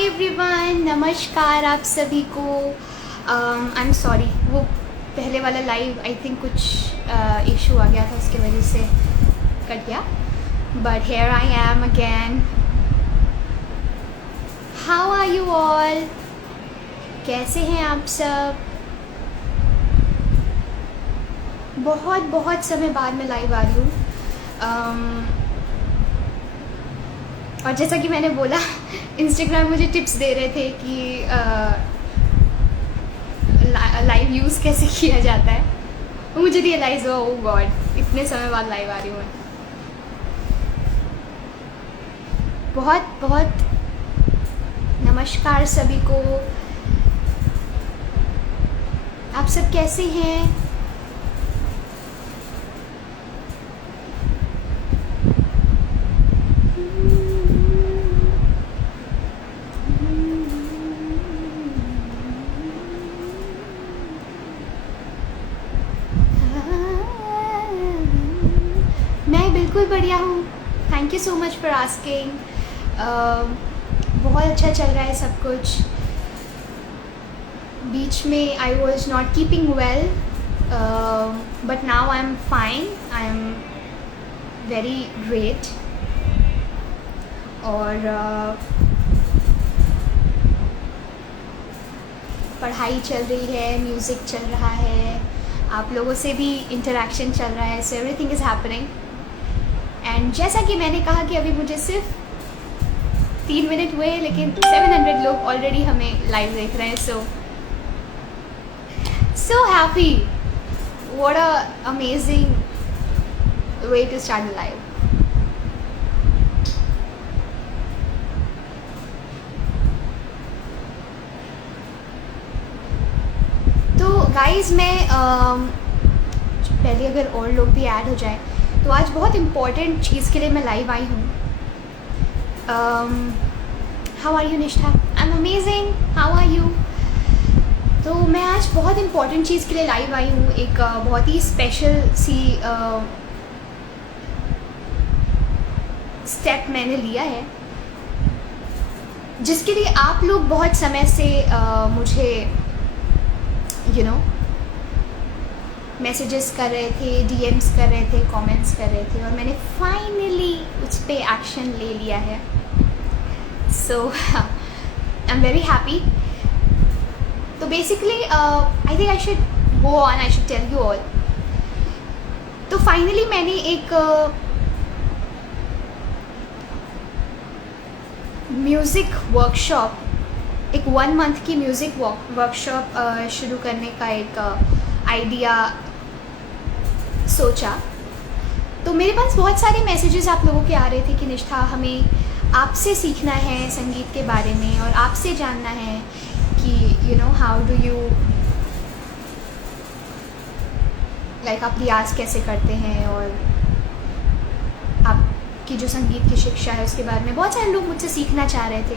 Hi everyone, नमस्कार आप सभी को। आई एम सॉरी, वो पहले वाला लाइव आई थिंक कुछ इशू आ गया था, उसकी वजह से कट गया। But here I am again. How are you all? कैसे हैं आप सब? बहुत बहुत समय बाद मैं लाइव आ रही हूँ। और जैसा कि मैंने बोला, इंस्टाग्राम मुझे टिप्स दे रहे थे कि लाइव यूज़ कैसे किया जाता है। वो मुझे रियलाइज़ हुआ, ओ गॉड, इतने समय बाद लाइव आ रही हूँ मैं। बहुत बहुत नमस्कार सभी को। आप सब कैसे हैं? मैं बिल्कुल बढ़िया हूँ। Thank you so much for asking. बहुत अच्छा चल रहा है सब कुछ। बीच में I was not keeping well, but now I am fine, I am very great. और पढ़ाई चल रही है, म्यूज़िक चल रहा है, आप लोगों से भी इंटरेक्शन चल रहा है, so everything is happening. And जैसा कि मैंने कहा कि अभी मुझे सिर्फ 3 मिनट हुए, लेकिन 700 लोग ऑलरेडी हमें लाइव देख रहे हैं। So happy, what a amazing way to start the live. तो गाइस, मैं पहले अगर और लोग भी ऐड हो जाए, तो आज बहुत इम्पॉर्टेंट चीज़ के लिए मैं लाइव आई हूँ। How are you Nishtha? I am amazing, how are you? तो मैं आज बहुत इम्पॉर्टेंट चीज़ के लिए लाइव आई हूँ। एक बहुत ही स्पेशल सी स्टेप मैंने लिया है, जिसके लिए आप लोग बहुत समय से मुझे मैसेजेस कर रहे थे, डीएम्स कर रहे थे, कमेंट्स कर रहे थे, और मैंने फाइनली उस पर एक्शन ले लिया है। So I am very happy. तो basically I think I should go on, I should tell you all. तो फाइनली मैंने एक म्यूज़िक वर्कशॉप, एक 1 मंथ की म्यूज़िक वर्कशॉप शुरू करने का एक आइडिया सोचा। तो मेरे पास बहुत सारे मैसेजेस आप लोगों के आ रहे थे कि निष्ठा, हमें आपसे सीखना है संगीत के बारे में, और आपसे जानना है कि हाउ डू यू लाइक आप रियाज़ कैसे करते हैं, और आपकी जो संगीत की शिक्षा है उसके बारे में बहुत सारे लोग मुझसे सीखना चाह रहे थे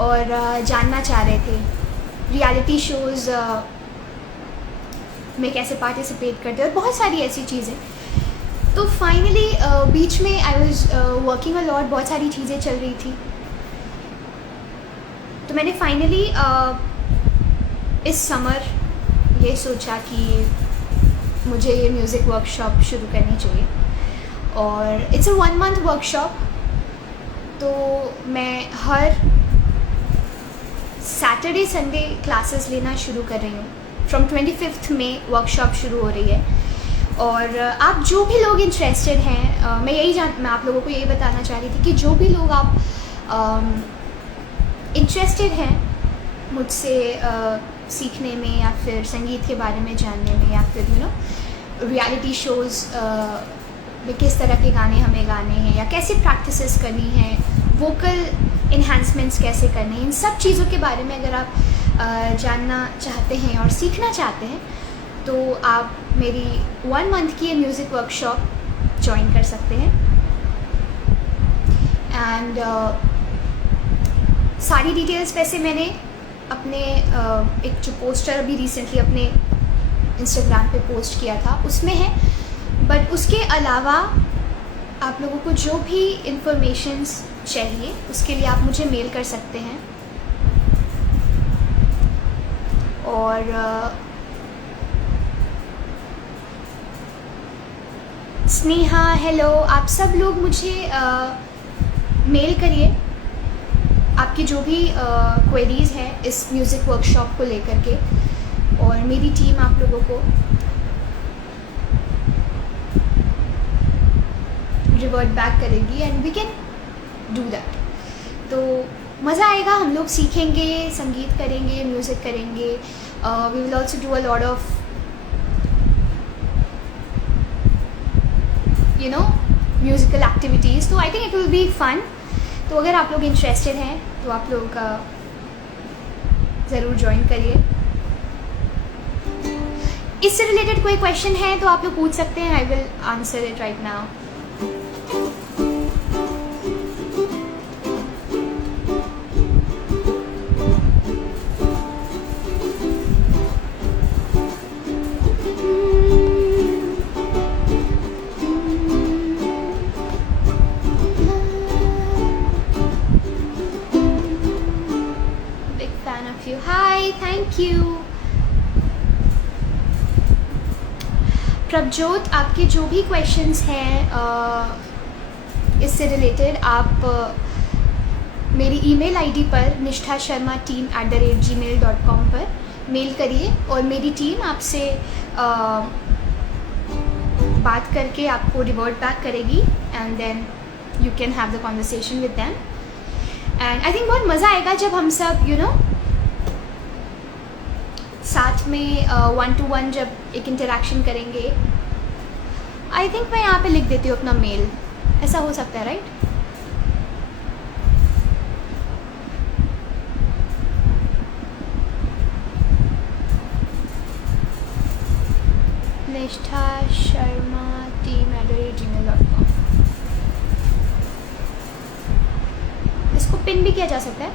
और जानना चाह रहे थे। रियलिटी शोज़ में कैसे पार्टिसिपेट करते हैं, और बहुत सारी ऐसी चीज़ें। तो फाइनली बीच में I was working a lot, बहुत सारी चीज़ें चल रही थी। तो मैंने फाइनली इस समर ये सोचा कि मुझे ये म्यूज़िक वर्कशॉप शुरू करनी चाहिए, और इट्स अ 1 मंथ वर्कशॉप। तो मैं हर सैटरडे संडे क्लासेस लेना शुरू कर रही हूँ। फ्रॉम 25 में वर्कशॉप शुरू हो रही है, और आप जो भी लोग इंटरेस्टेड हैं, मैं आप लोगों को यही बताना चाह रही थी कि जो भी लोग आप इंटरेस्टेड हैं मुझसे सीखने में, या फिर संगीत के बारे में जानने में, या फिर रियलिटी शोज़ में किस तरह के गाने हमें गाने हैं, या कैसे प्रैक्टिसेस करनी है, वोकल इन्हांसमेंट्स कैसे करने हैं, इन सब चीज़ों के बारे में अगर आप जानना चाहते हैं और सीखना चाहते हैं, तो आप मेरी 1 मंथ की ये म्यूज़िक वर्कशॉप ज्वाइन कर सकते हैं। एंड सारी डिटेल्स वैसे मैंने अपने एक जो पोस्टर अभी रिसेंटली अपने इंस्टाग्राम पे पोस्ट किया था उसमें है, बट उसके अलावा आप लोगों को जो भी इंफॉर्मेशंस चाहिए उसके लिए आप मुझे मेल कर सकते हैं। और स्नेहा हेलो, आप सब लोग मुझे मेल करिए आपकी जो भी क्वेरीज़ हैं इस म्यूज़िक वर्कशॉप को लेकर के, और मेरी टीम आप लोगों को रिवर्ट बैक करेगी and we can do that. तो मज़ा आएगा, हम लोग सीखेंगे, संगीत करेंगे, म्यूज़िक करेंगे। We will also do a lot of musical activities. तो I think it will be fun. तो अगर आप लोग इंटरेस्टेड हैं तो आप लोग ज़रूर ज्वाइन करिए। इससे रिलेटेड कोई क्वेश्चन है तो आप लोग पूछ सकते हैं, I will answer it right now. Hi, thank you Prabhjot. आपके जो भी क्वेश्चंस हैं इससे रिलेटेड आप मेरी ईमेल आईडी पर nishtha.sharma@gmail.com पर मेल करिए और मेरी टीम आपसे बात करके आपको रिवर्ट बैक करेगी and then you can have the conversation with them. And I think बहुत मज़ा आएगा जब हम सब साथ में 1-to-1 जब एक इंटरेक्शन करेंगे। आई थिंक मैं यहाँ पे लिख देती हूँ अपना मेल, ऐसा हो सकता है राइट? nishtha.sharma@gmail.com। इसको पिन भी किया जा सकता है।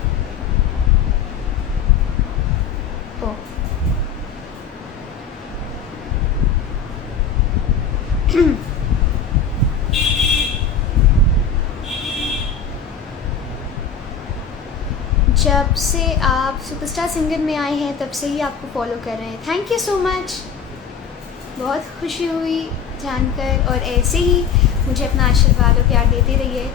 जब से आप सुपरस्टार सिंगर में आए हैं तब से ही आपको फॉलो कर रहे हैं। थैंक यू सो मच, बहुत खुशी हुई जानकर, और ऐसे ही मुझे अपना आशीर्वाद और प्यार देते रहिए।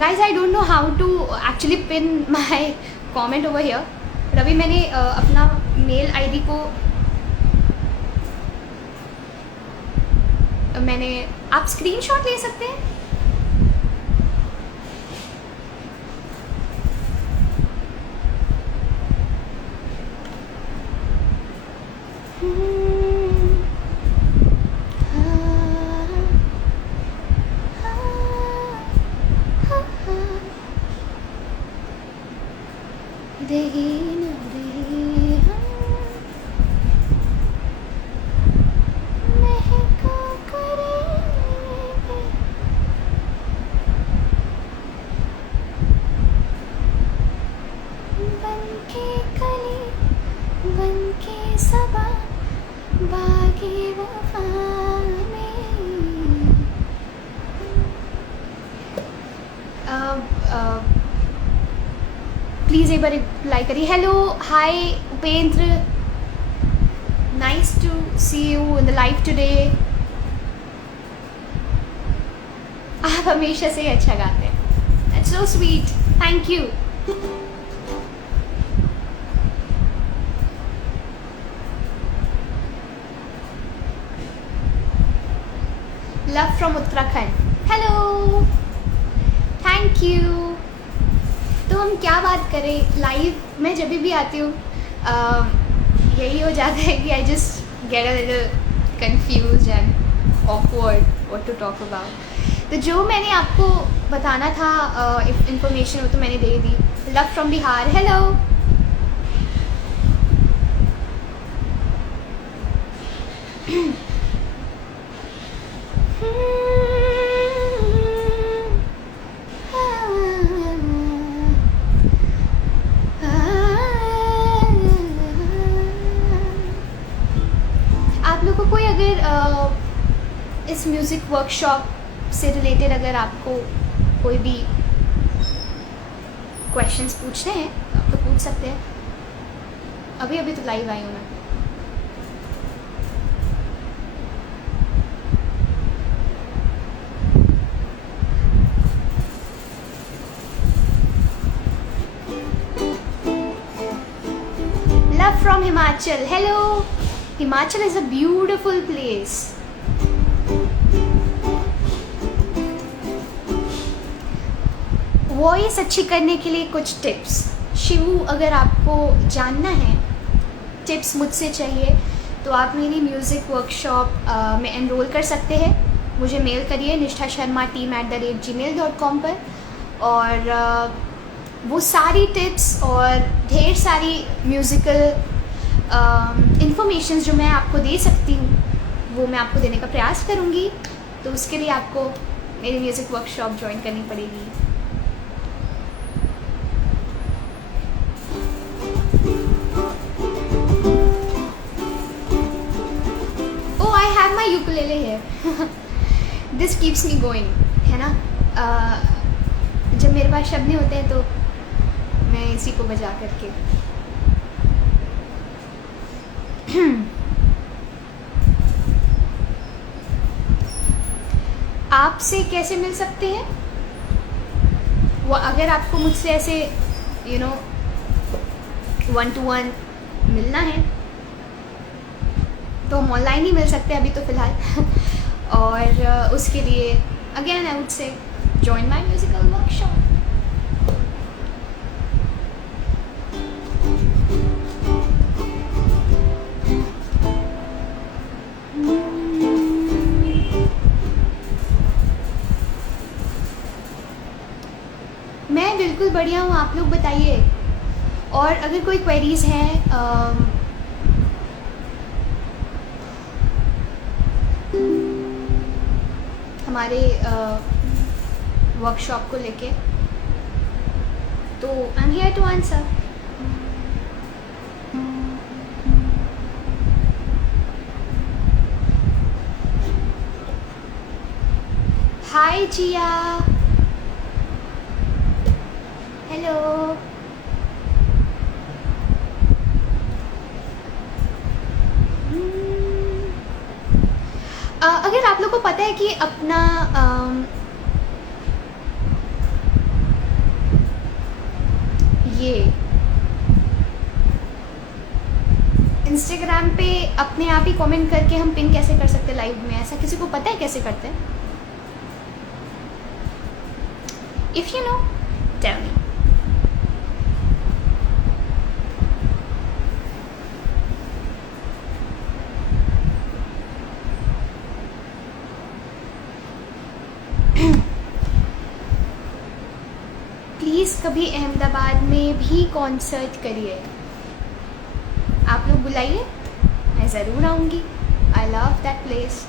Guys I don't know how to actually pin my comment over here, but अभी मैंने अपना मेल आईडी को आप स्क्रीनशॉट ले सकते हैं। प्लीज़ एक बार रिप्लाई करिए। Hello, hi Upendra, nice to see you in the live today. आप हमेशा से ही अच्छा गाते हैं, that's so sweet, thank you. Love from Uttarakhand, hello, thank you. तो हम क्या बात करें, लाइव में जब भी आती हूँ यही हो जाता है कि I just get a little confused and awkward what to talk about. तो जो मैंने आपको बताना था इंफॉर्मेशन वो तो मैंने दे दी। Love from Bihar, hello. इस म्यूज़िक वर्कशॉप से रिलेटेड अगर आपको कोई भी क्वेश्चंस पूछने हैं तो आप तो पूछ सकते हैं। अभी अभी तो लाइव आई हूँ मैं। Love from Himachal. Hello. Himachal is a beautiful place. Voice अच्छी करने के लिए कुछ टिप्स। शिवू, अगर आपको जानना है टिप्स मुझसे चाहिए तो आप मेरी म्यूज़िक वर्कशॉप में एनरोल कर सकते हैं। मुझे मेल करिए nisthasharma@gmail.com पर, और वो सारी टिप्स और ढेर सारी म्यूज़िकल इंफॉर्मेशन जो मैं आपको दे सकती हूँ वो मैं आपको देने का प्रयास करूँगी। तो उसके लिए आपको मेरी म्यूज़िक वर्कशॉप ज्वाइन करनी पड़ेगी। Oh, I have my ukulele here. This keeps me going, है ना। जब मेरे पास शब्द नहीं होते हैं तो मैं इसी को बजा करके आपसे कैसे मिल सकते हैं? वो अगर आपको मुझसे ऐसे वन टू वन मिलना है तो हम ऑनलाइन ही मिल सकते हैं अभी तो फ़िलहाल। और उसके लिए again I would say join my musical workshop. मैं बिल्कुल बढ़िया हूँ, आप लोग बताइए। और अगर कोई क्वेरीज़ हैं हमारे वर्कशॉप को लेके तो I am here to answer. Hi Jiya, hello. अगर आप लोग को पता है कि अपना ये इंस्टाग्राम पे अपने आप ही कमेंट करके हम पिन कैसे कर सकते हैं लाइव में, ऐसा किसी को पता है कैसे करते हैं? If you know tell me. Please कभी अहमदाबाद में भी कॉन्सर्ट करिए, आप लोग बुलाइए, मैं ज़रूर आऊँगी। I love that place.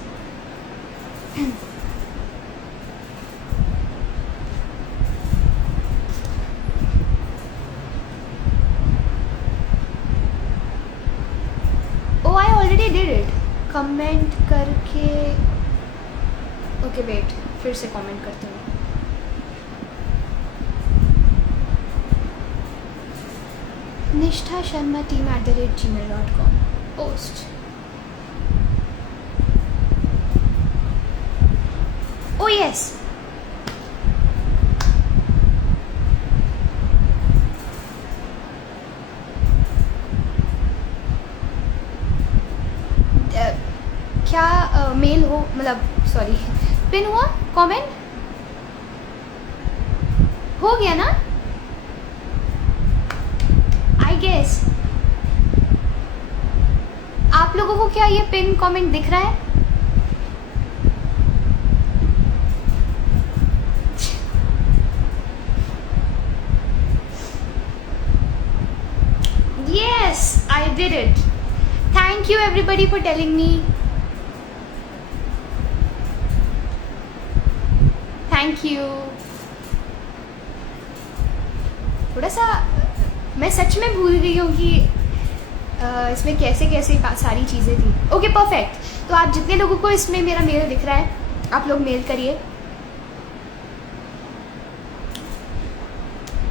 Oh I already did it, comment करके। ओके वेट, फिर से कमेंट करती हूँ। nisthasharma@gmail.com post। oh yes, क्या मेल हो, मतलब सॉरी पिन हुआ, कमेंट हो गया ना? गेस आप लोगों को क्या ये पिन कमेंट दिख रहा है? Yes, I did it. Thank you everybody for telling me. Thank you. थोड़ा सा मैं सच में भूल गई हूँ कि इसमें कैसे कैसे सारी चीज़ें थी। Okay perfect. तो आप जितने लोगों को इसमें मेरा मेल दिख रहा है आप लोग मेल करिए।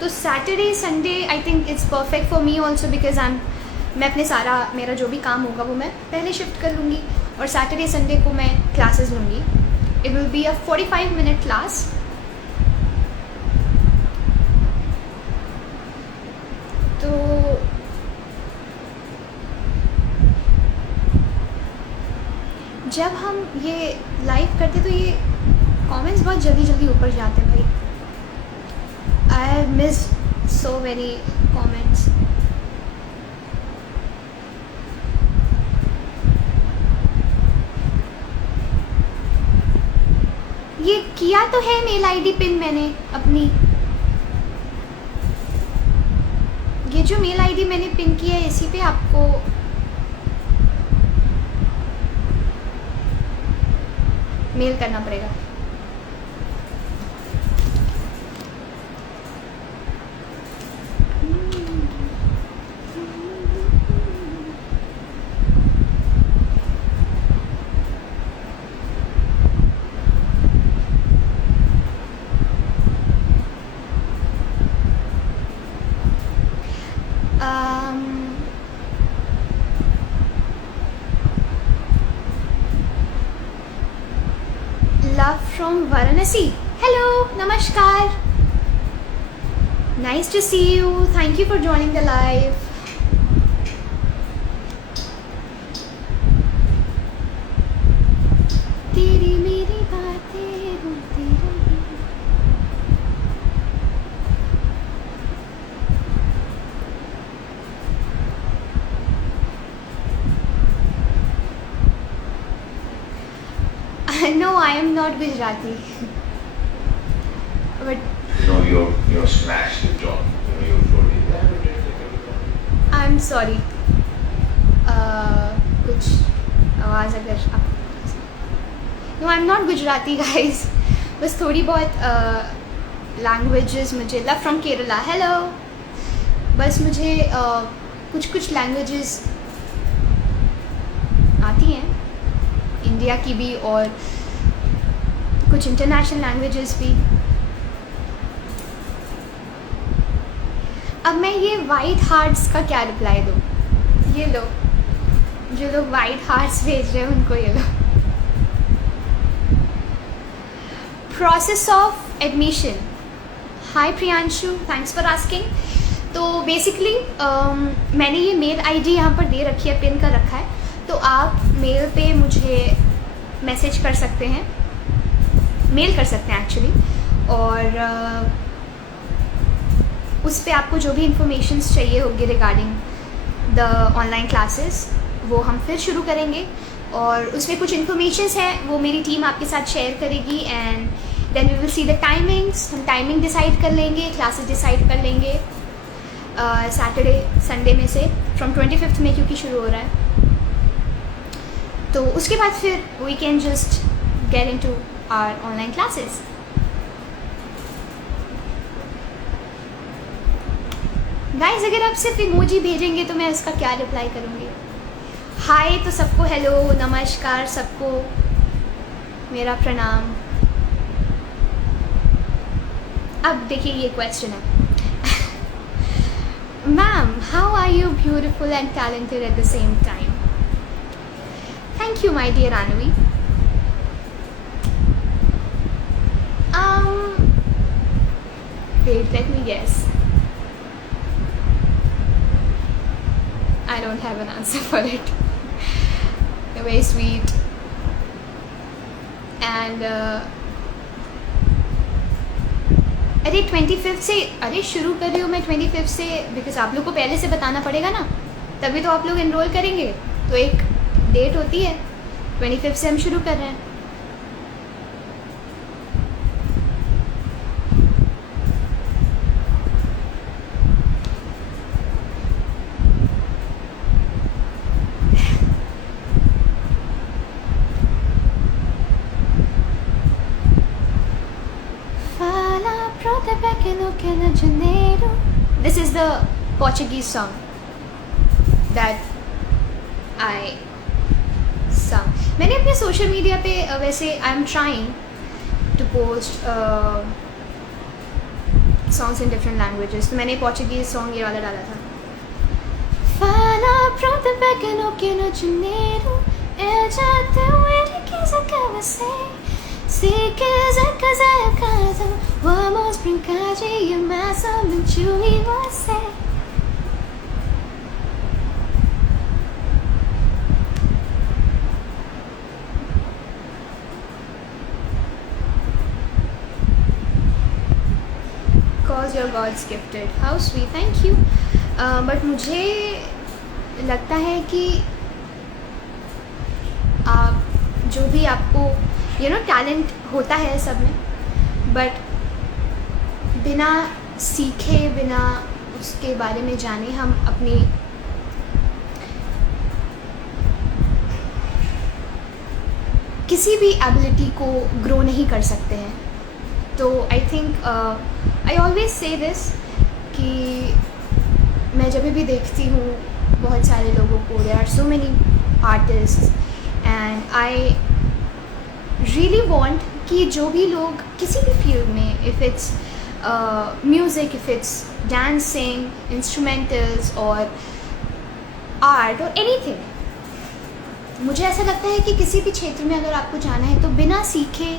तो Saturday Sunday I think it's perfect for me also because मैं अपने सारा मेरा जो भी काम होगा वो मैं पहले शिफ्ट कर लूँगी और सैटरडे संडे को मैं क्लासेस लूँगी. It will be a 45-minute class. तो जब हम ये लाइव करते तो ये कमेंट्स बहुत जल्दी जल्दी ऊपर जाते हैं भाई. I miss so very comments. ये किया तो है मेल आईडी पिन मैंने अपनी. ये जो मेल आईडी मैंने पिन किया है इसी पे आपको मेल करना पड़ेगा. Love from Varanasi. Hello, namaskar. Nice to see you. Thank you for joining the live. तेरी मेरी बातें होती रही. No, I am not Gujarati. But you're smashed it, John. You're totally there. I'm sorry. कुछ आवाज़ अगर आप. No, I'm not Gujarati, guys. बस थोड़ी बहुत लैंग्वेजेस मुझे. Love from Kerala. Hello. बस मुझे कुछ लैंग्वेजेस आती हैं इंडिया की भी और कुछ इंटरनेशनल लैंग्वेजेस भी. अब मैं ये वाइट हार्ट्स का क्या रिप्लाई दूँ. ये लो, जो लोग वाइट हार्ट्स भेज रहे हैं उनको ये लो. Process of admission. Hi Priyanshu, thanks for asking. तो बेसिकली मैंने ये मेल आईडी यहाँ पर दे रखी है, पिन कर रखा है. तो आप मेल पे मुझे मैसेज कर सकते हैं, मेल कर सकते हैं एक्चुअली. और उस पे आपको जो भी इंफॉर्मेशंस चाहिए होगी रिगार्डिंग द ऑनलाइन क्लासेस वो हम फिर शुरू करेंगे. और उसमें कुछ इन्फॉर्मेशंस है वो मेरी टीम आपके साथ शेयर करेगी. And then we will see the timings. हम टाइमिंग डिसाइड कर लेंगे, क्लासेस डिसाइड कर लेंगे सैटरडे संडे में से फ्रॉम 25th में क्योंकि शुरू हो रहा है. तो उसके बाद फिर we can just get into our online classes. Guys अगर आप सिर्फ इमोजी भेजेंगे तो मैं उसका क्या रिप्लाई करूँगी. हाय तो सबको हेलो, नमस्कार सबको, मेरा प्रणाम. अब देखिए ये क्वेश्चन है. Ma'am, how are you beautiful and talented at the same time. Thank you, my dear Anvi. Wait, let me guess. I don't have an answer for it. You're very sweet. And अरे 25th से अरे शुरू कर रही हूँ मैं 25th से, because आप लोग को पहले से बताना पड़ेगा ना, तभी तो आप लोग इनरोल करेंगे. तो एक डेट होती है, 25th से हम शुरू कर रहे हैं. This is the Portuguese song that I sung. मैंने अपने सोशल मीडिया पे वैसे I am trying to post songs in different languages. तो मैंने पोर्चुगीज़ सॉन्ग ये वाला डाला था. Fala pronta pequeno que no janeiro eu já tenho ele que já quer você. Se quiser casar eu caso, vamos brincar de amar somente eu e você. Cause you're God's gifted. How sweet, thank you. But मुझे लगता है कि आप जो भी आपको talent होता है सब में, बट बिना सीखे, बिना उसके बारे में जाने हम अपनी किसी भी एबिलिटी को ग्रो नहीं कर सकते हैं. तो I think I always say this कि मैं जब भी देखती हूँ बहुत सारे लोगों को, there are so many artist and I really want कि जो भी लोग किसी भी फील्ड में, if it's music, if it's dancing, instrumentals और आर्ट और एनीथिंग, मुझे ऐसा लगता है कि किसी भी क्षेत्र में अगर आपको जाना है तो बिना सीखे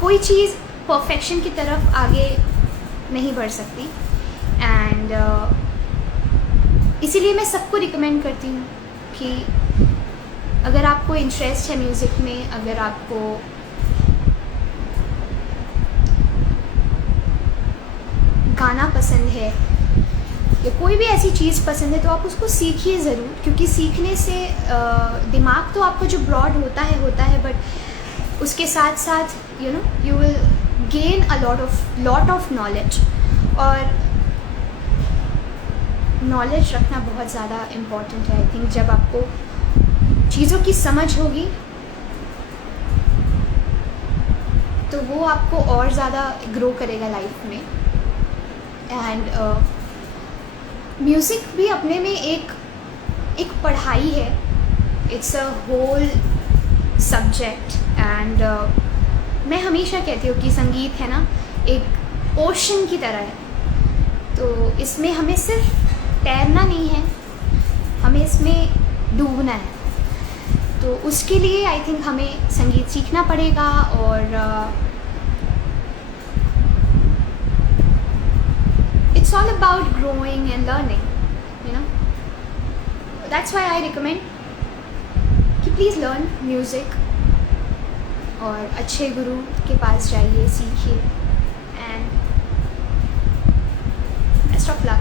कोई चीज़ परफेक्शन की तरफ आगे नहीं बढ़ सकती. एंड इसीलिए मैं सबको रिकमेंड करती हूँ कि अगर आपको इंटरेस्ट है म्यूज़िक में, अगर आपको गाना पसंद है या कोई भी ऐसी चीज़ पसंद है, तो आप उसको सीखिए ज़रूर, क्योंकि सीखने से दिमाग तो आपका जो ब्रॉड होता है, बट उसके साथ साथ you will gain a lot of knowledge. और नॉलेज रखना बहुत ज़्यादा इम्पॉर्टेंट है. आई थिंक जब आपको चीज़ों की समझ होगी तो वो आपको और ज़्यादा ग्रो करेगा लाइफ में. एंड म्यूज़िक भी अपने में एक पढ़ाई है. It's a whole subject. And मैं हमेशा कहती हूँ कि संगीत है ना, एक ओशन की तरह है. तो इसमें हमें सिर्फ तैरना नहीं है, हमें इसमें डूबना है. तो उसके लिए आई थिंक हमें संगीत सीखना पड़ेगा. और it's all about growing and learning, that's why I recommend कि प्लीज़ लर्न म्यूज़िक और अच्छे गुरु के पास जाइए, सीखिए. And best of luck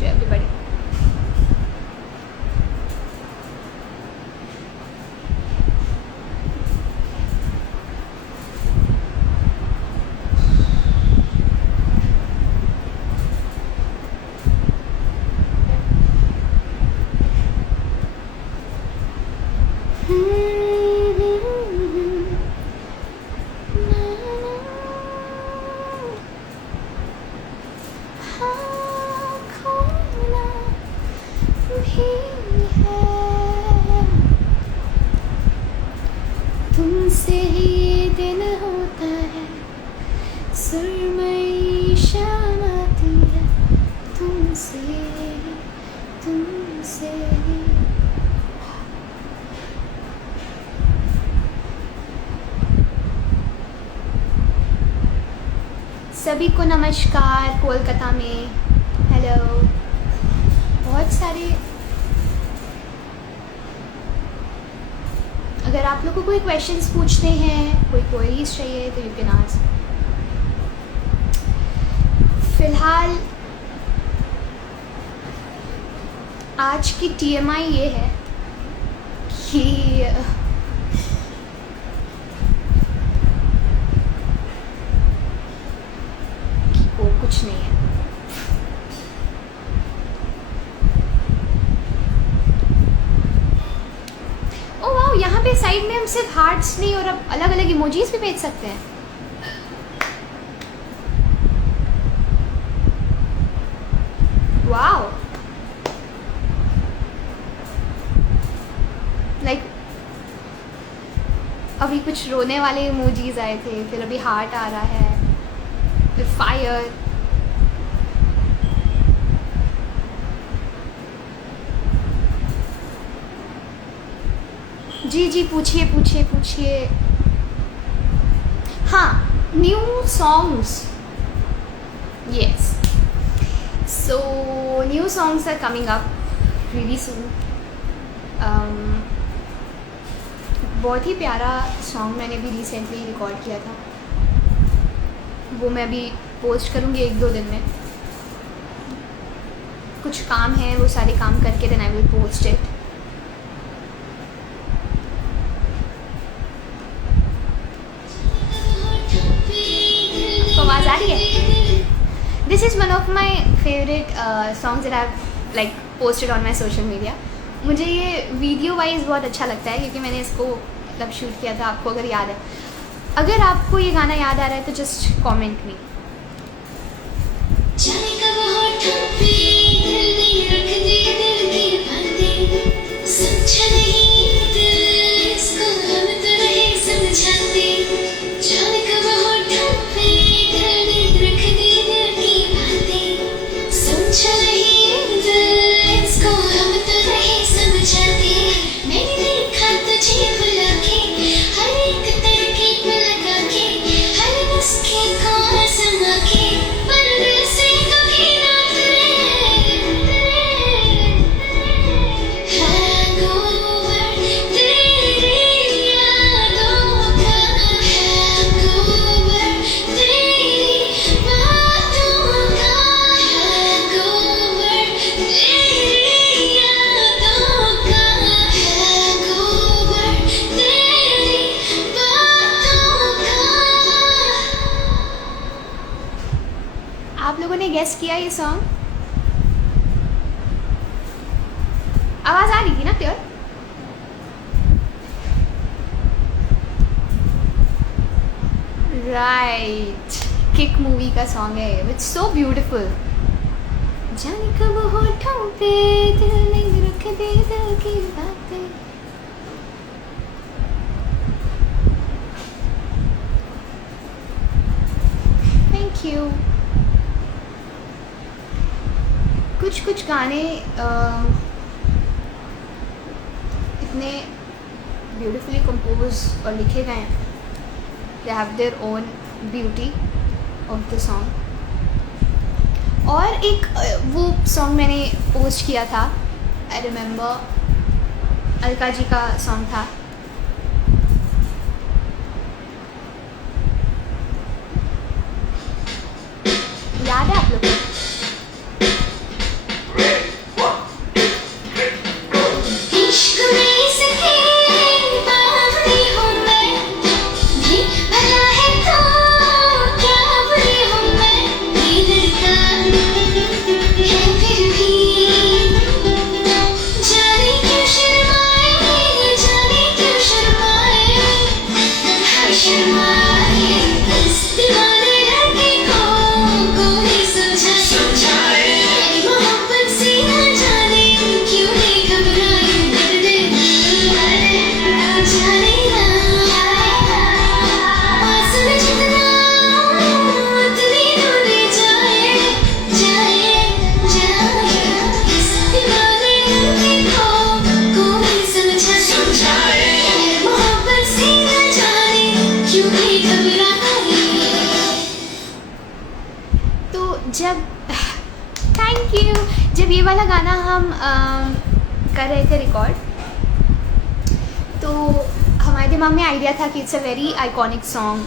to everybody. तुमसे ही दिन होता है, सुरमई शाम आती है, तुमसे ही. सभी को नमस्कार. कोलकाता में हेलो. बहुत सारे, अगर आप लोगों को कोई क्वेश्चंस पूछते हैं, कोई क्वेरीज चाहिए तो यू कैन आस्क. फ़िलहाल आज की TMI ये है कि वो कुछ नहीं है. ओ वाओ, यहाँ पे साइड में हम सिर्फ हार्ट्स नहीं और अब अलग अलग इमोजीज भी भेज सकते हैं. वाओ, लाइक अभी कुछ रोने वाले इमोजीज आए थे, फिर अभी हार्ट आ रहा है, फिर फायर। जी जी, पूछिए पूछिए पूछिए। हाँ, new songs, yes, so new songs are coming up really soon. बहुत ही प्यारा सॉन्ग मैंने भी रिसेंटली रिकॉर्ड किया था, वो मैं अभी पोस्ट करूँगी 1-2 दिन में। कुछ काम है, वो सारे काम करके then I will post it. तो आवाज़ आ रही है? This is one of my favourite songs that I have like posted on my social media. मुझे ये वीडियो वाइज बहुत अच्छा लगता है क्योंकि मैंने इसको मतलब शूट किया था। आपको अगर याद है, अगर आपको ये गाना याद आ रहा है तो जस्ट कमेंट मी। आप लोगों ने गेस किया ये सॉन्ग? आवाज़ आ रही थी ना क्लियर? राइट, किक मूवी का सॉन्ग है। It's so beautiful. जाने कब होठों पे दिल नहीं रख दे दिल की बातें। Thank you. कुछ गाने इतने ब्यूटीफुली कंपोज और लिखे गए हैं, they have their own beauty of the song. और एक वो सॉन्ग मैंने पोस्ट किया था, आई रिमेम्बर, अलका जी का सॉन्ग था, याद है आप लोग को? जब थैंक यू, जब ये वाला गाना हम कर रहे थे रिकॉर्ड, तो हमारे दिमाग में आइडिया था कि it's a very iconic song,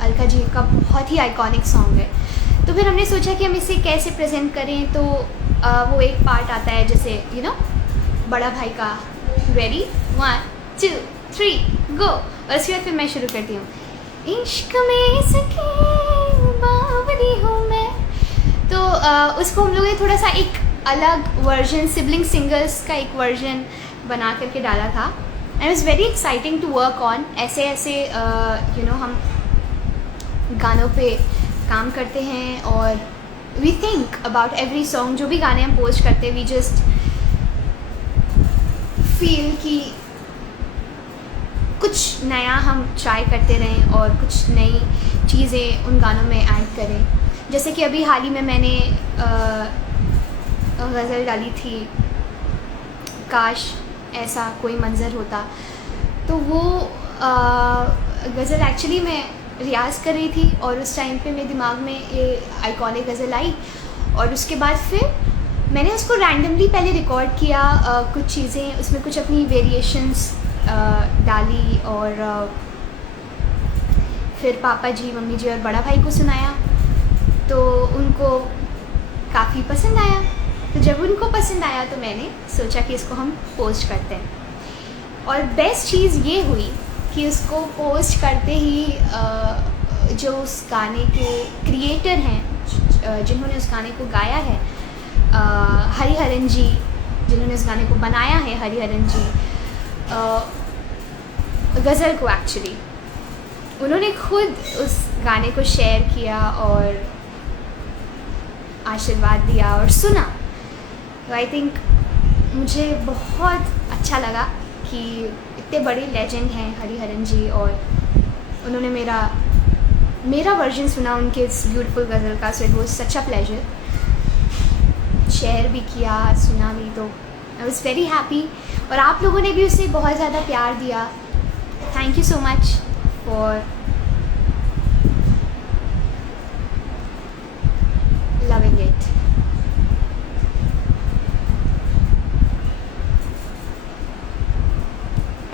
Alka ji का बहुत ही आइकॉनिक सॉन्ग है। तो फिर हमने सोचा कि हम इसे कैसे प्रेजेंट करें। तो वो एक पार्ट आता है जैसे यू नो बड़ा भाई का, रेडी 1 2 3 गो, और उसके बाद फिर मैं शुरू करती हूँ, इश्क में सके बावरी हूँ मैं। तो उसको हम लोगों ने थोड़ा सा एक अलग वर्जन, सिबलिंग सिंगर्स का एक वर्जन बना करके डाला था। And it was very exciting to work on. ऐसे ऐसे यू नो हम गानों पे काम करते हैं और we think about every song. जो भी गाने हम पोस्ट करते हैं, वी जस्ट फील कि कुछ नया हम ट्राई करते रहें और कुछ नई चीज़ें उन गानों में ऐड करें। जैसे कि अभी हाल ही में मैंने गज़ल डाली थी, काश ऐसा कोई मंज़र होता। तो वो गज़ल एक्चुअली मैं रियाज़ कर रही थी और उस टाइम पे मेरे दिमाग में ये आइकॉनिक गज़ल आई और उसके बाद फिर मैंने उसको रैंडमली पहले रिकॉर्ड किया, कुछ चीज़ें उसमें, कुछ अपनी वेरिएशंस डाली और फिर पापा जी, मम्मी जी और बड़ा भाई को सुनाया तो उनको काफ़ी पसंद आया। तो जब उनको पसंद आया तो मैंने सोचा कि इसको हम पोस्ट करते हैं। और बेस्ट चीज़ ये हुई कि उसको पोस्ट करते ही जो उस गाने के क्रिएटर हैं, जिन्होंने उस गाने को गाया है, हरिहरन जी, जिन्होंने उस गाने को बनाया है, हरिहरन जी, गज़ल को एक्चुअली उन्होंने खुद उस गाने को शेयर किया और आशीर्वाद दिया और सुना। तो आई थिंक मुझे बहुत अच्छा लगा कि इतने बड़े लेजेंड हैं हरिहरन जी और उन्होंने मेरा वर्जन सुना उनके इस ब्यूटीफुल गज़ल का। So it was such a pleasure, share भी किया, सुना भी, तो आई वाज वेरी हैप्पी। और आप लोगों ने भी उसे बहुत ज़्यादा प्यार दिया। Thank you so much for loving it.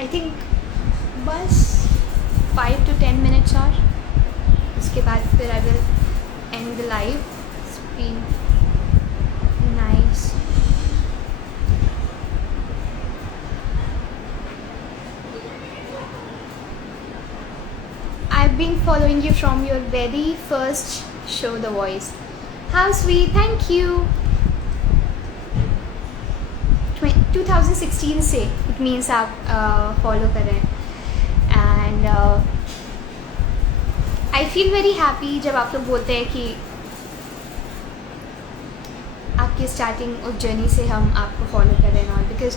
I think बस 5 to 10 minutes और उसके बाद फिर I will end the live. It's been nice. I've been following you from your very first show, The Voice. How sweet, thank you. 2016 से it means आप follow कर रहे हैं and I feel very happy जब आप लोग बोलते हैं कि आपकी स्टार्टिंग उस जर्नी से हम आपको फॉलो कर रहे हैं, और because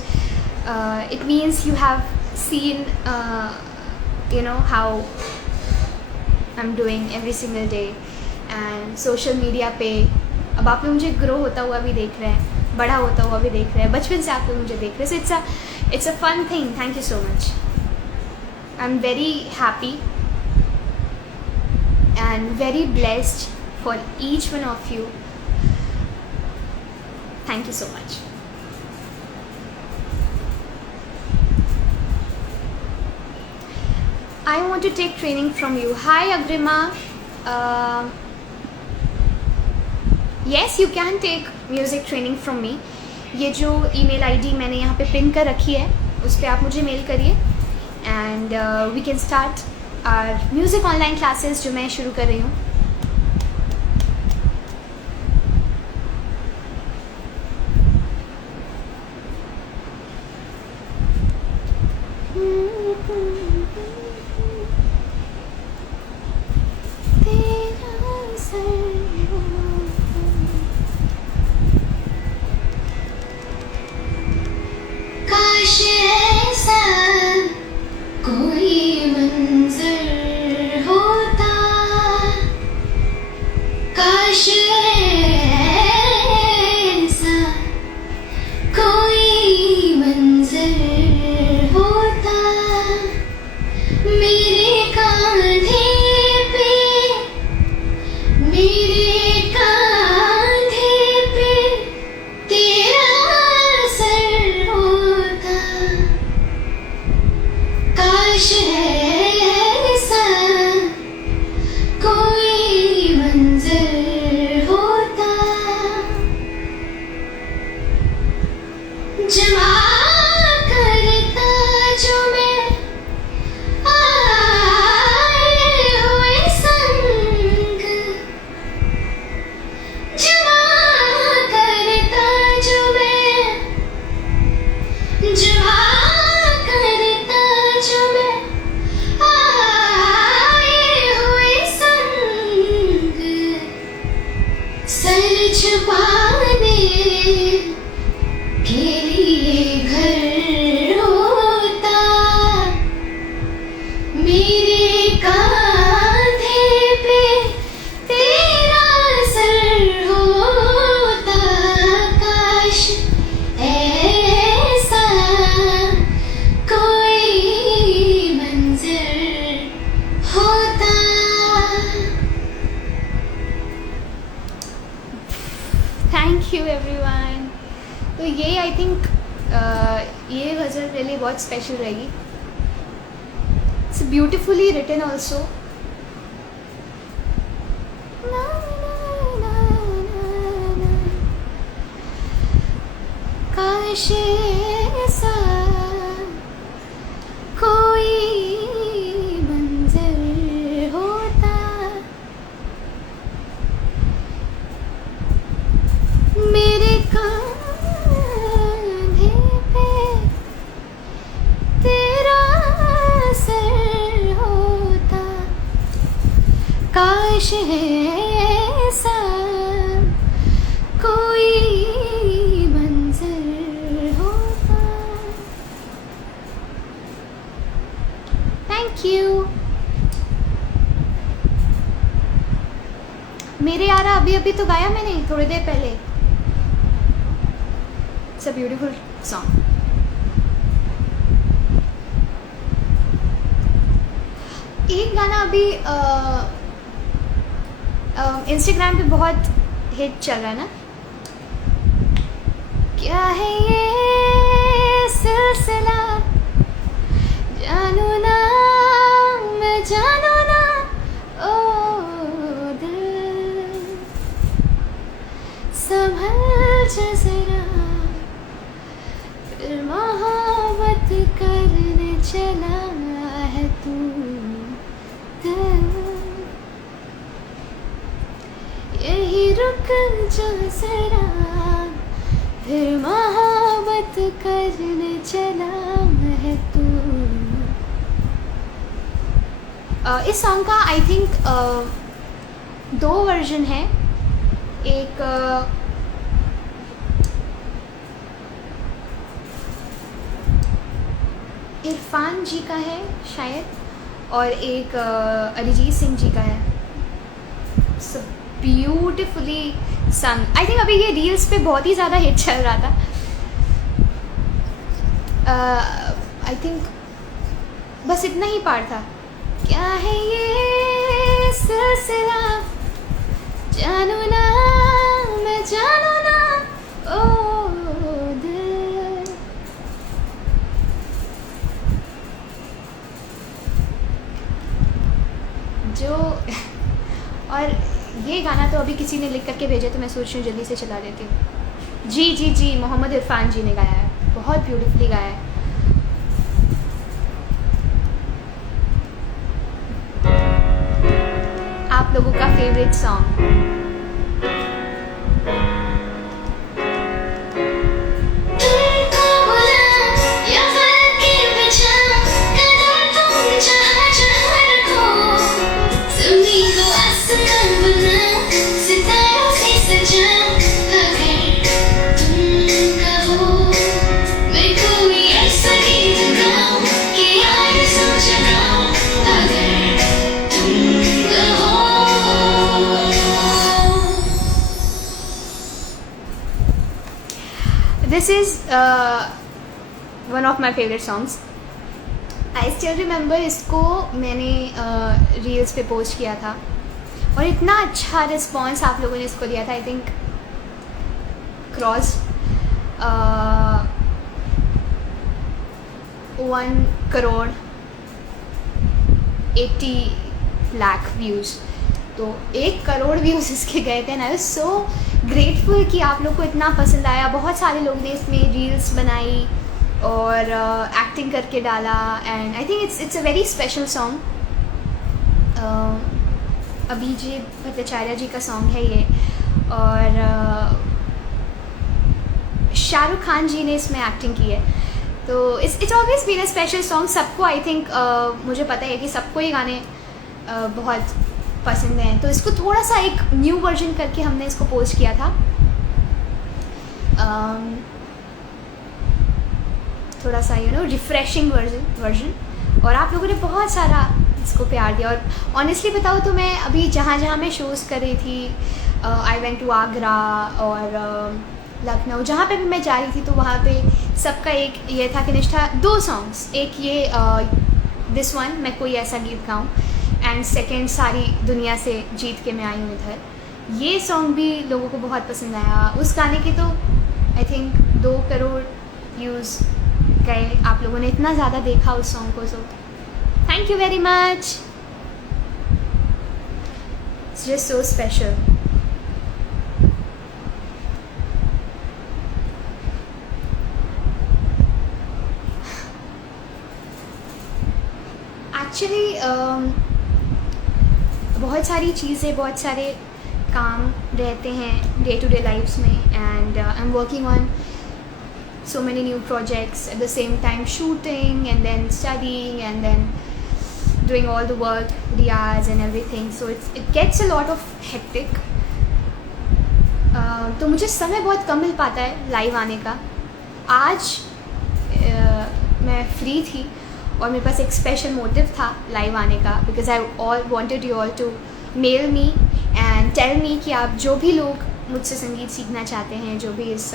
it means you have seen you know how I'm doing every single day and social media पे अब आप लोग मुझे ग्रो होता हुआ भी देख रहे हैं, बड़ा होता हुआ भी देख रहे हैं, बचपन से आप लोग मुझे देख रहे हैं। So it's a fun thing. Thank you so much. I am very happy and very blessed for each one of you. Thank you so much. I want to take training from you. Hi Agrima. Yes, you can take music training from me. ये जो email ID मैंने यहाँ पे pin कर रखी है उस पर आप मुझे मेल करिए and we can start our music online classes जो मैं शुरू कर रही हूँ। Thank you everyone. तो ये आई थिंक ये गज़ल मेरे लिए बहुत स्पेशल रहेगी। It's beautifully written also. काश ऐसा कोई मंजर होता, मेरे कांधे पे तेरा सर होता। काश ऐसा कोई मंजर होता। Thank you. मेरे यारा अभी अभी तो गाया मैंने थोड़ी देर पहले। It's a beautiful song. एक गाना अभी इंस्टाग्राम पे बहुत हिट चल रहा है ना, क्या है ये सिलसिला, जानू ना मैं जानू ना ओ दिल, संभल जा जरा, फिर मोहब्बत करने चला है तू दिल, यही रुक जा जरा, फिर मोहब्बत करने चला है तू। इस सॉन्ग का आई थिंक 2 वर्जन है। एक इरफान जी का है शायद, और एक अरिजीत सिंह जी का है। सब ब्यूटिफुली संग। आई थिंक अभी ये रील्स पे बहुत ही ज़्यादा हिट चल रहा था। आई थिंक बस इतना ही पार्ट था। क्या है ये सिलसिला, जानू ना मैं जानू ना ओ दिल। जो और ये गाना तो अभी किसी ने लिख करके भेजा, तो मैं सोच रही हूँ जल्दी से चला देती हूँ। जी जी जी, मोहम्मद इरफान जी ने गाया है, बहुत ब्यूटीफुली गाया है। आप लोगों का favourite song. This is one of my favorite songs. I still remember इसको मैंने रील्स पे पोस्ट किया था और इतना अच्छा रिस्पॉन्स आप लोगों ने इसको दिया था। I think cross 1,80,00,000 views. तो 1 करोड़ व्यूज़ इसके गए थे। And I was so grateful कि आप लोग को इतना पसंद आया। बहुत सारे लोग ने इसमें रील्स बनाई और एक्टिंग करके डाला। And I think it's a very special song. Abhijeet Bhattacharya ji का सॉन्ग है ये, और शाहरुख खान जी ने इसमें एक्टिंग की है। तो it's always been a special song. सबको आई थिंक मुझे पता है कि सबको ये गाने बहुत पसंद हैं। तो इसको थोड़ा सा एक न्यू वर्जन करके हमने इसको पोस्ट किया था। थोड़ा सा रिफ़्रेशिंग वर्जन, और आप लोगों ने बहुत सारा इसको प्यार दिया। और ऑनेस्टली बताओ तो मैं अभी जहाँ मैं शोज़ कर रही थी, आई वेंट टू आगरा और लखनऊ, जहाँ पे भी मैं जा रही थी, तो वहाँ पे सबका एक ये था कि निष्ठा 2 सॉन्ग्स, एक ये दिस वन मैं कोई ऐसा गीत गाऊँ, एंड सेकेंड सारी दुनिया से जीत के मैं आई हूँ इधर। ये सॉन्ग भी लोगों को बहुत पसंद आया। उस गाने के तो आई थिंक 2 करोड़ व्यूज़ गए। आप लोगों ने इतना ज़्यादा देखा उस सॉन्ग को, so thank you very much. It's just so special. Actually बहुत सारी चीज़ें, बहुत सारे काम रहते हैं डे टू डे लाइफ्स में, and I am working on so many new projects at the same time, shooting and then studying and then doing all the work, riyaz and everything, so it gets a lot of hectic. तो मुझे समय बहुत कम मिल पाता है live आने का। आज मैं फ्री थी और मेरे पास एक स्पेशल मोटिव था लाइव आने का, because I all wanted you all to mail me and tell me कि आप जो भी लोग मुझसे संगीत सीखना चाहते हैं, जो भी इस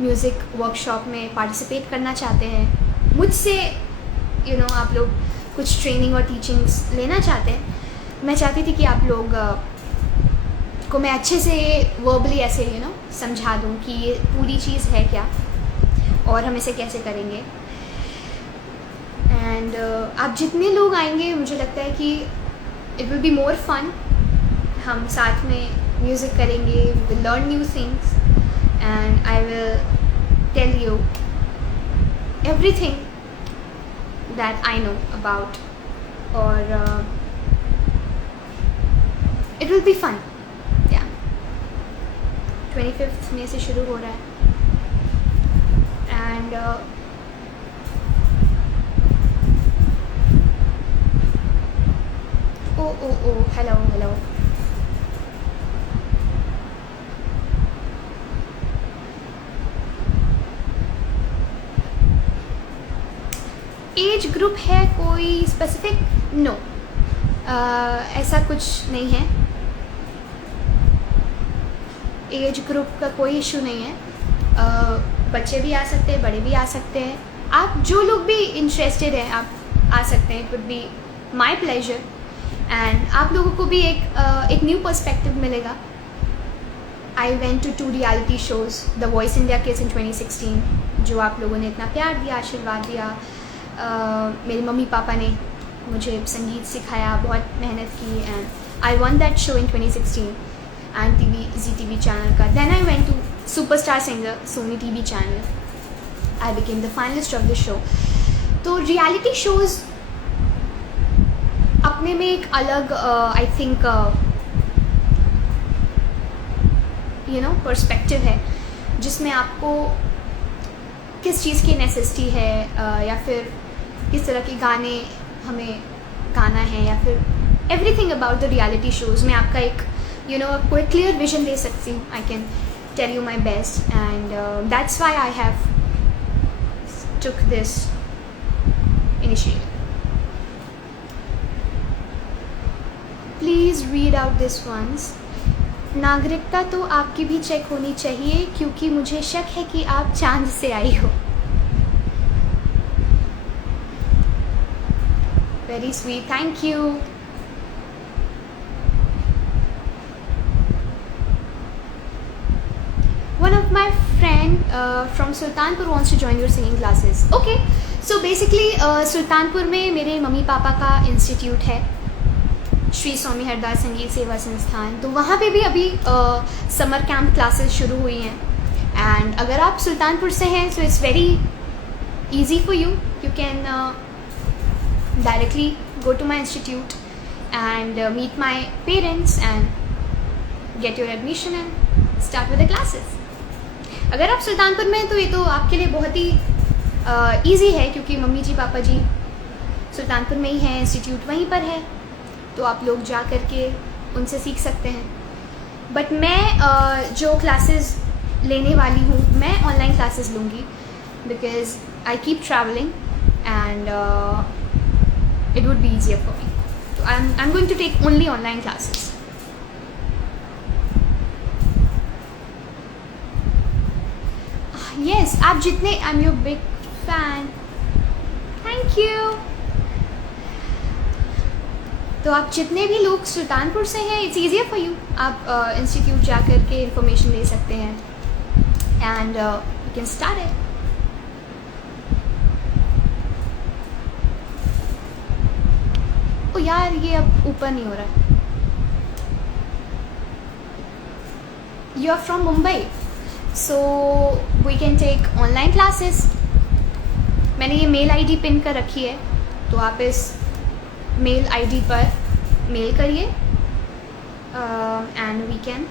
म्यूज़िक वर्कशॉप में पार्टिसिपेट करना चाहते हैं, मुझसे आप लोग कुछ ट्रेनिंग और टीचिंग्स लेना चाहते हैं, मैं चाहती थी कि आप लोग को मैं अच्छे से वर्बली ऐसे समझा दूँ कि ये पूरी चीज़ है क्या और हम इसे कैसे करेंगे। एंड आप जितने लोग आएंगे, मुझे लगता है कि it will be more fun. हम साथ में म्यूज़िक करेंगे, we will learn new things and I will tell you everything that I know about, or it will be fun. Yeah, 25th में से शुरू हो रहा है, and oh, hello. Age group है कोई स्पेसिफिक? नो, ऐसा कुछ नहीं है। एज ग्रुप का कोई इशू नहीं है। बच्चे भी आ सकते हैं, बड़े भी आ सकते हैं। आप जो लोग भी इंटरेस्टेड हैं आप आ सकते हैं। It would be my pleasure, and आप लोगों को भी एक न्यू पर्सपेक्टिव मिलेगा। I went to 2 reality shows, The Voice India Kids in 2016, जो आप लोगों ने इतना प्यार दिया, आशीर्वाद दिया। मेरे मम्मी पापा ने मुझे संगीत सिखाया, बहुत मेहनत की, and I won that show in 2016 and ZTV channel का। Then I went to Superstar Singer Sony TV channel. I became the finalist of the show. तो रियलिटी शोज़ अपने में एक अलग आई थिंक पर्सपेक्टिव है, जिसमें आपको किस चीज़ की नेसेसिटी है, या फिर किस तरह के गाने हमें गाना है, या फिर everything about the reality shows में आपका एक कोई क्लियर विजन दे सकती हूँ। I can tell you my best, and that's why I have took this initiative. Please read out this once. नागरिकता तो आपकी भी चेक होनी चाहिए, क्योंकि मुझे शक है कि आप चांद से आई हो। Very sweet, thank you. One of my friend from Sultanpur wants to join your singing classes. Okay, so basically Sultanpur में मेरे मम्मी पापा का इंस्टीट्यूट है, श्री स्वामी हरदास संगीत सेवा संस्थान। तो वहाँ पे भी अभी समर कैंप क्लासेस शुरू हुई हैं, एंड अगर आप सुल्तानपुर से हैं so it's very easy for you. You can directly go to my institute and meet my parents and get your admission and start with the classes. अगर आप सुल्तानपुर में हैं तो ये तो आपके लिए बहुत ही ईजी है, क्योंकि मम्मी जी पापा जी सुल्तानपुर में ही हैं, इंस्टीट्यूट वहीं पर है, तो आप लोग जा कर के उनसे सीख सकते हैं। बट मैं जो क्लासेस लेने वाली हूँ, मैं ऑनलाइन क्लासेस लूँगी, because I keep travelling and it would be easier for me. So I'm going to take only online classes. Yes, आप जितने, I'm your big fan. Thank you. तो आप जितने भी लोग सुल्तानपुर से हैं, इट्स ईजियर फॉर यू, आप इंस्टीट्यूट जा कर के इंफॉर्मेशन ले सकते हैं and you can start it. ओ यार, ये अब ऊपर नहीं हो रहा है. You are from Mumbai, so we can take online classes. मैंने ये मेल आईडी पिन कर रखी है, तो आप इस मेल आईडी पर मेल करिए and we can,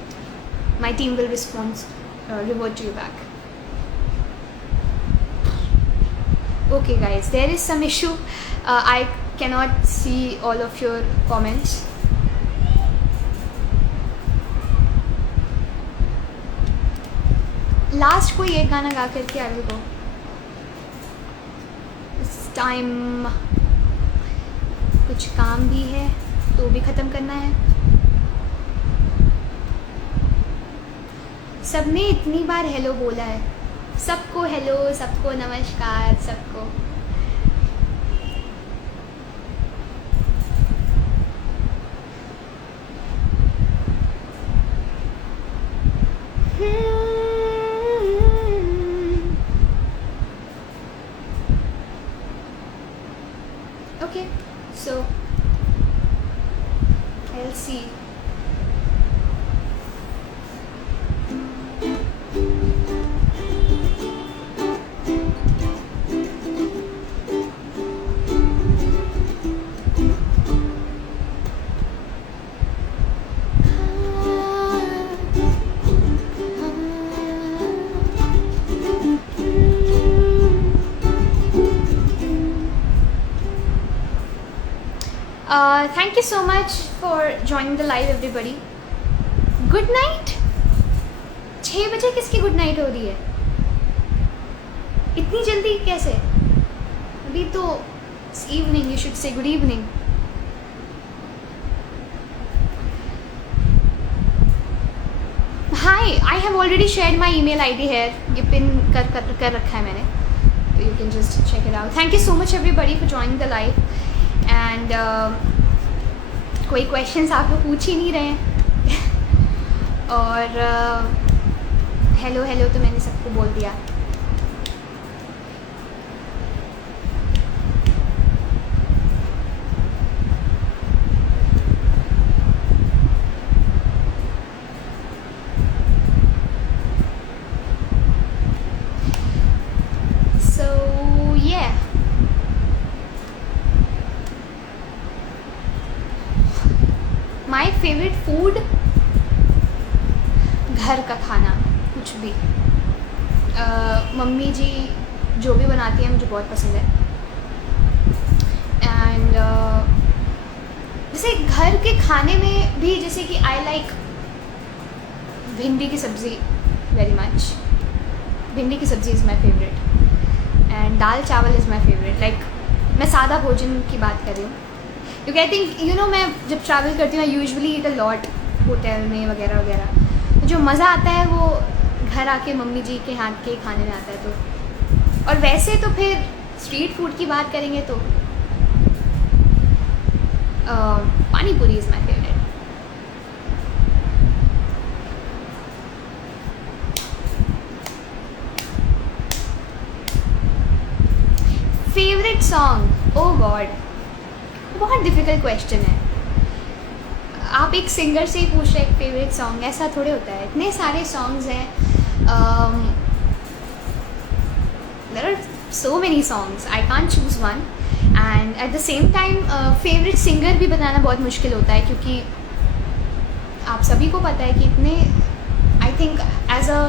my team will respond, revert to you back. Okay guys, there is some issue. I cannot see all of your comments. Last कोई एक गाना गा करके आई विल गो. इस time कुछ काम भी है तो भी ख़त्म करना है. सबने इतनी बार हेलो बोला है. सबको हेलो, सबको नमस्कार, सबको. Okay, so I'll see. Thank you so much for joining the live everybody. Good night. 6 बजे किसकी गुड नाइट हो रही है? इतनी जल्दी कैसे? अभी तो evening, you should say good evening. Hi, I have already shared my email ID here. ये पिन कर रखा है मैंने. So you can just check it out. Thank you so much everybody for joining the live. And कोई questions आप लोग पूछ ही नहीं रहे हैं. और हेलो हेलो तो मैंने सबको बोल दिया. माई फेवरेट फूड, घर का खाना, कुछ भी. मम्मी जी जो भी बनाती हैं मुझे बहुत पसंद है. एंड जैसे घर के खाने में भी, जैसे कि आई लाइक भिंडी की सब्ज़ी वेरी मच. भिंडी की सब्ज़ी इज़ माई फेवरेट एंड दाल चावल इज़ माई फेवरेट. लाइक मैं सादा भोजन की बात कर रही हूँ, क्योंकि आई थिंक यू नो, मैं जब ट्रैवल करती हूँ usually eat a lot hotel में वगैरह वगैरह. तो जो मज़ा आता है वो घर आके मम्मी जी के हाथ के खाने में आता है. तो और वैसे तो फिर स्ट्रीट फूड की बात करेंगे तो pani puri is my favourite. Favourite song, oh god, बहुत डिफ़िकल्ट क्वेश्चन है. आप एक सिंगर से ही पूछ रहे हैं फेवरेट सॉन्ग, ऐसा थोड़े होता है. इतने सारे सॉन्ग्स हैं. There are so many songs, I can't choose one. And at the same time favourite singer भी बताना बहुत मुश्किल होता है, क्योंकि आप सभी को पता है कि इतने, I think as a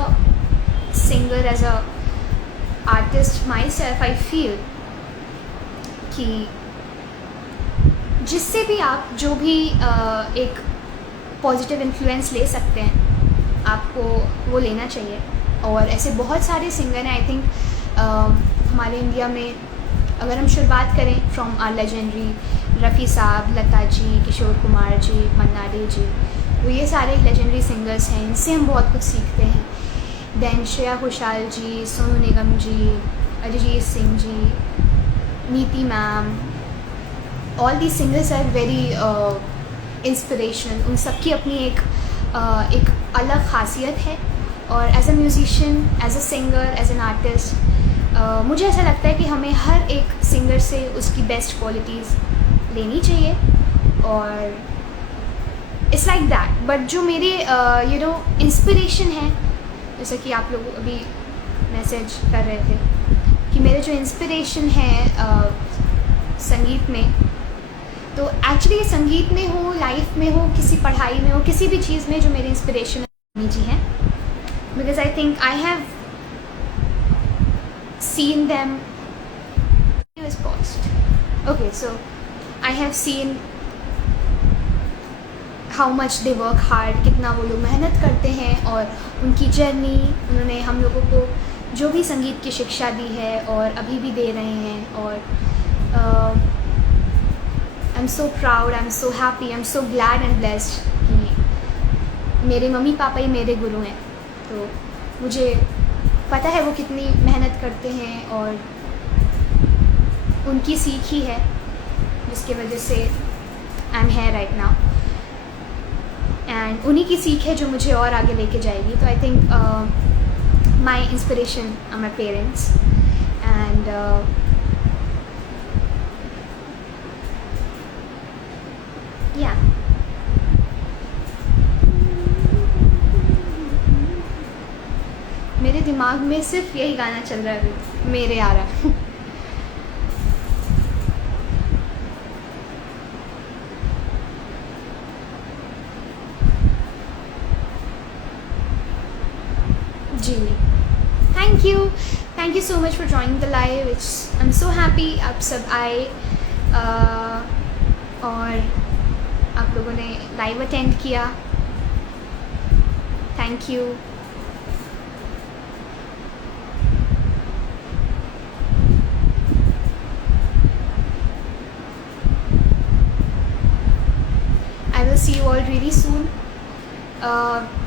singer, as a artist myself, I feel कि जिससे भी आप जो भी एक पॉजिटिव इन्फ्लुएंस ले सकते हैं, आपको वो लेना चाहिए. और ऐसे बहुत सारे सिंगर हैं. आई थिंक हमारे इंडिया में अगर हम शुरुआत करें फ्रॉम आर लेजेंडरी, रफ़ी साहब, लता जी, किशोर कुमार जी, मन्ना डे जी, तो ये सारे लेजेंडरी सिंगर्स हैं. इनसे हम बहुत कुछ सीखते हैं. Then Shreya Ghoshal ji, Sonu Nigam ji, Arijit Singh ji, Neeti ma'am, all the singers are very inspirational. उन सबकी अपनी एक अलग खासियत है. और as a musician, as a singer, as an artist, मुझे ऐसा लगता है कि हमें हर एक सिंगर से उसकी बेस्ट क्वालिटीज़ लेनी चाहिए. और इट्स लाइक दैट. बट जो मेरे इंस्पिरेशन है, जैसा कि आप लोग अभी मैसेज कर रहे थे कि मेरे जो इंस्पिरेशन है संगीत में, तो एक्चुअली संगीत में हो, लाइफ में हो, किसी पढ़ाई में हो, किसी भी चीज़ में जो मेरे इंस्पिरेशन है जी हैं. Because I think I have seen them is past. Okay, so I have seen how much they work hard, कितना वो लोग मेहनत करते हैं. और उनकी जर्नी, उन्होंने हम लोगों को जो भी संगीत की शिक्षा दी है और अभी भी दे रहे हैं. और आई am so proud, I am so happy, I am so glad and blessed कि मेरे मम्मी पापा ही मेरे गुरु हैं. तो मुझे पता है वो कितनी मेहनत करते हैं और उनकी सीख ही है जिसकी वजह से I am here right now. And उन्हीं की सीख है जो मुझे और आगे लेके जाएगी. तो I think my inspiration are my parents. And या मेरे दिमाग में सिर्फ यही गाना चल रहा है अभी, मेरे यारा. जी, thank you so much for joining the live. I am so happy आप सब आए और आप लोगों ने लाइव अटेंड किया. Thank you. I will see you all really soon.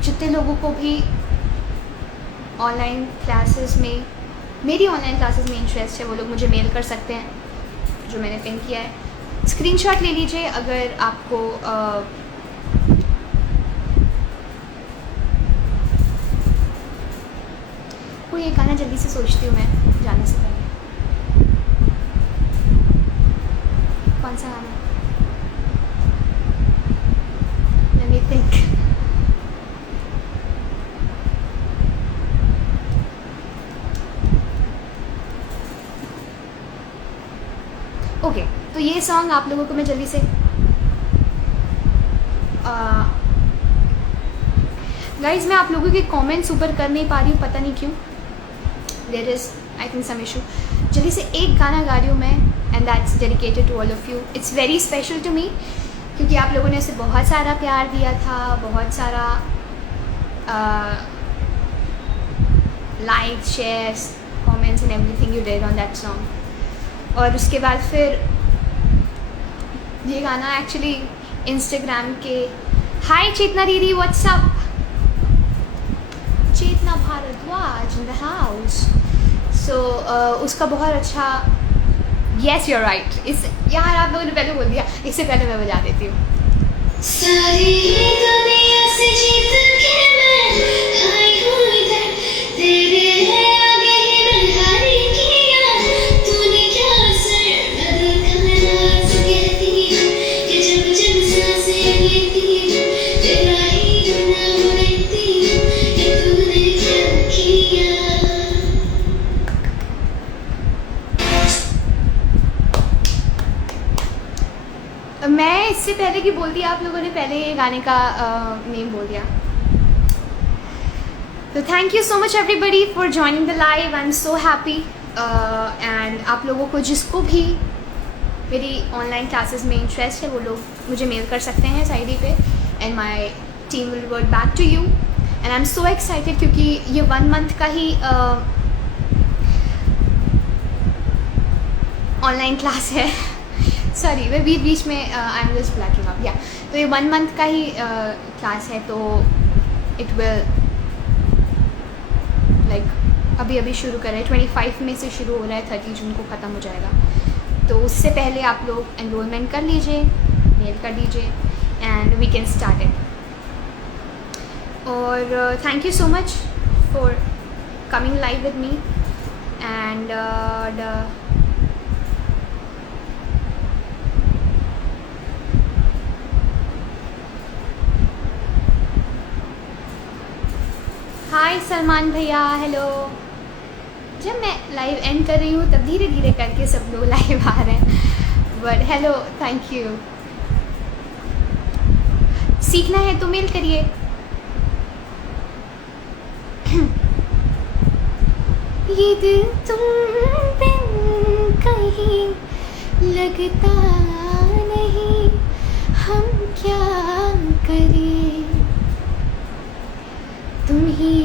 जितने लोगों को भी ऑनलाइन क्लासेस में, मेरी ऑनलाइन क्लासेस में इंटरेस्ट है, वो लोग मुझे मेल कर सकते हैं जो मैंने पिन किया है. स्क्रीनशॉट ले लीजिए अगर आपको कोई एक गाना जल्दी से सोचती हूँ मैं जाने से पहले. कौन सा गाना? Let me think. ओके, तो ये सॉन्ग आप लोगों को मैं जल्दी से गाइज मैं आप लोगों के कमेंट्स ऊपर कर नहीं पा रही हूँ, पता नहीं क्यों. There is I think some issue. जल्दी से एक गाना गा रही हूँ मैं, and that's dedicated to all of you. It's very special to me क्योंकि आप लोगों ने उसे बहुत सारा प्यार दिया था, बहुत सारा like, shares, comments and everything you did on that song. और उसके बाद फिर ये गाना एक्चुअली इंस्टाग्राम के, हाय चेतना दीदी, what's up, Chetna Bhardwaj in the house. So उसका बहुत अच्छा, येस यू आर राइट. इस यार आप लोगों ने पहले बोल दिया, इससे पहले मैं बजा देती हूँ. सारी दुनिया से जीत के मैं आई हूँ इधर, तेरे आगे ही मैं हारी किया. तूने क्या सर बदल नाज कहती है कि जब जब सांसें लेती है तेरा ही नाम लेती है कि तूने क्या किया. मैं इससे पहले कि बोल दिया, आप लोगों ने पहले ये गाने का नेम बोल दिया. तो thank you so much everybody for joining the live. I am so happy. And आप लोगों को जिसको भी मेरी ऑनलाइन क्लासेस में इंटरेस्ट है वो लोग मुझे मेल कर सकते हैं इस आईडी पे, and my team will work back to you. And I am so excited क्योंकि ये 1 मंथ का ही ऑनलाइन क्लास है. सॉरी, मैं बीच में I am just blacking up. या तो ये 1 मंथ का ही क्लास है, तो इट विल लाइक अभी शुरू कर रहे हैं. 25 में से शुरू हो रहा है, 30 जून को ख़त्म हो जाएगा. तो उससे पहले आप लोग एनरोलमेंट कर लीजिए, मेल कर दीजिए and we can start it. और thank you so much for coming live with me and hi Salman भैया, हेलो. जब मैं लाइव एंड कर रही हूँ तब धीरे धीरे करके सब लोग लाइव आ रहे हैं, बट हेलो, थैंक यू. सीखना है तो मेल करिए. ये दिल तुम बिन कहीं लगता नहीं, हम क्या करें, तुम ही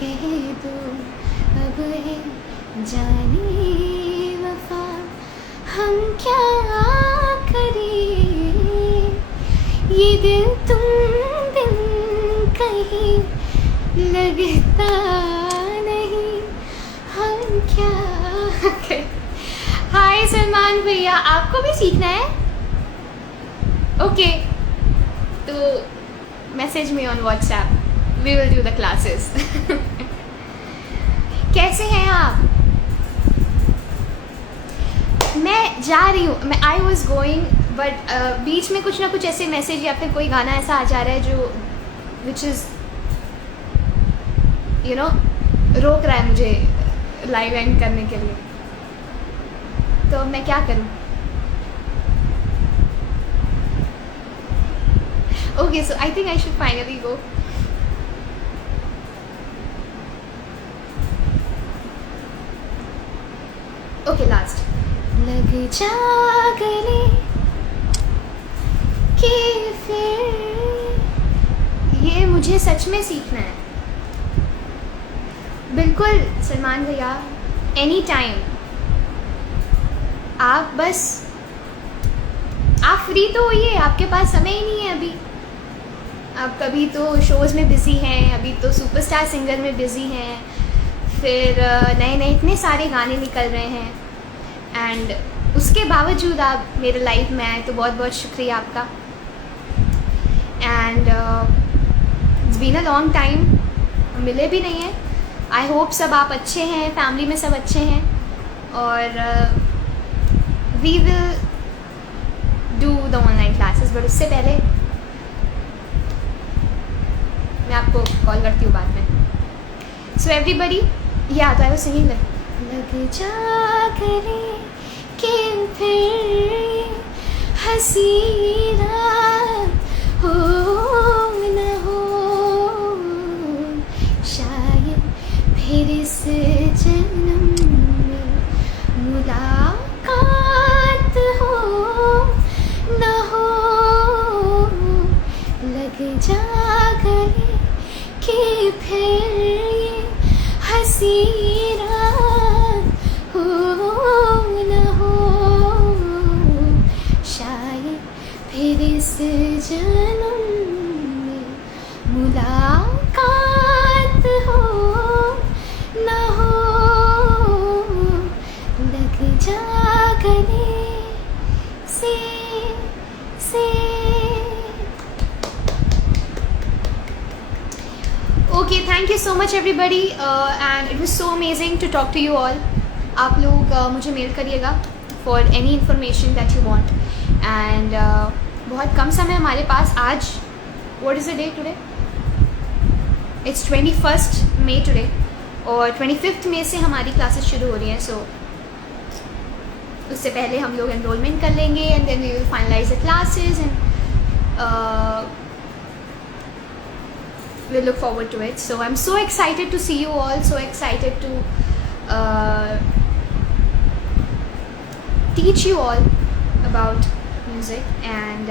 कह दो अब है जाने वफा, हम क्या करें. ये दिल तुम बिन कहीं लगता नहीं, हम क्या करें. हाय सलमान भैया, आपको भी सीखना है? ओके, तो message me on WhatsApp, we will do the classes. कैसे हैं आप? मैं जा रही हूँ, मैं आई वॉज गोइंग, बट बीच में कुछ ना कुछ ऐसे मैसेज या फिर कोई गाना ऐसा आ जा रहा है जो विच इज़ यू नो रोक रहा है मुझे लाइव एंड करने के लिए. तो मैं क्या करूँ? Okay, so I think I should finally go. Okay, last. लग जा गले कि फिर, ये मुझे सच में सीखना है. बिल्कुल सलमान भैया, एनी टाइम. आप बस, आप फ्री तो होइए, आपके पास समय ही नहीं है अभी. आप कभी तो शोज़ में बिज़ी हैं, अभी तो सुपरस्टार सिंगर में बिज़ी हैं, फिर नए नए इतने सारे गाने निकल रहे हैं, एंड उसके बावजूद आप मेरे लाइव में आए, तो बहुत बहुत शुक्रिया आपका. And it's been a long time, मिले भी नहीं हैं. आई होप सब आप अच्छे हैं, फैमिली में सब अच्छे हैं, और we will do the online classes. But उससे पहले मैं आपको कॉल करती हूँ बाद में. सो एवरीबडी, या तो आई वाज सिंगिंग लग जा गले कि फिर हंसी रात हो न हो, शायद फिर इस जन्म में मुलाकात हो न हो. लग जा गले कि फिर ये हंसी रात हो न हो, शायद फिर इस जन्म में मुलाकात हो न हो. लग जा गले से Okay, thank you so much everybody, and it was so amazing to talk to you all. आप लोग मुझे मेल करिएगा for any information that you want, and बहुत कम समय हमारे पास. आज what is the day today? It's 21st May today, और 25th May से हमारी क्लासेस शुरू हो रही हैं. सो उससे पहले हम लोग एनरोलमेंट कर लेंगे, and then we will finalise the classes, and we look forward to it. So I'm so excited to see you all, so excited to teach you all about music, and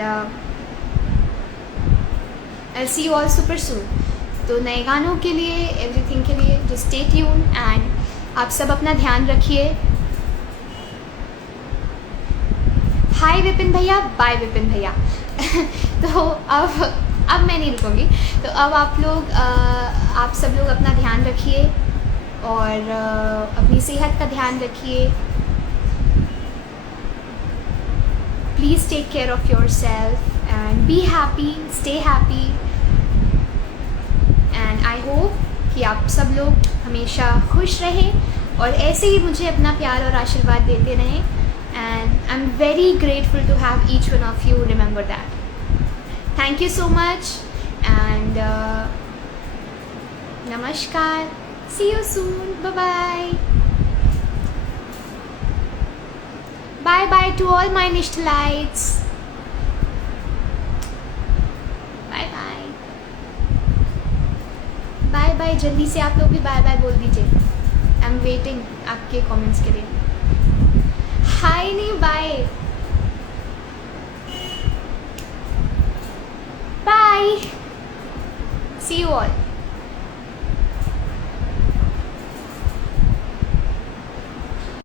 I'll see you all super soon. तो नए गानों के लिए, everything के लिए just stay tuned, and आप सब अपना ध्यान रखिए. हाय विपिन भैया, बाय विपिन भैया. तो अब मैं नहीं रुकूंगी. तो अब आप सब लोग अपना ध्यान रखिए, और अपनी सेहत का ध्यान रखिए. Please take care of yourself and be happy, stay happy. And I hope कि आप सब लोग हमेशा खुश रहें और ऐसे ही मुझे अपना प्यार और आशीर्वाद देते रहें. And I'm very grateful to have each one of you remember that. Thank you so much and namaskar. See you soon. Bye bye. Bye bye to all my Nishtalites. Bye bye. Bye bye. जल्दी से आप लोग भी bye bye बोल दीजिए. I'm waiting आपके comments के लिए. Hi नहीं bye. Bye. See you all.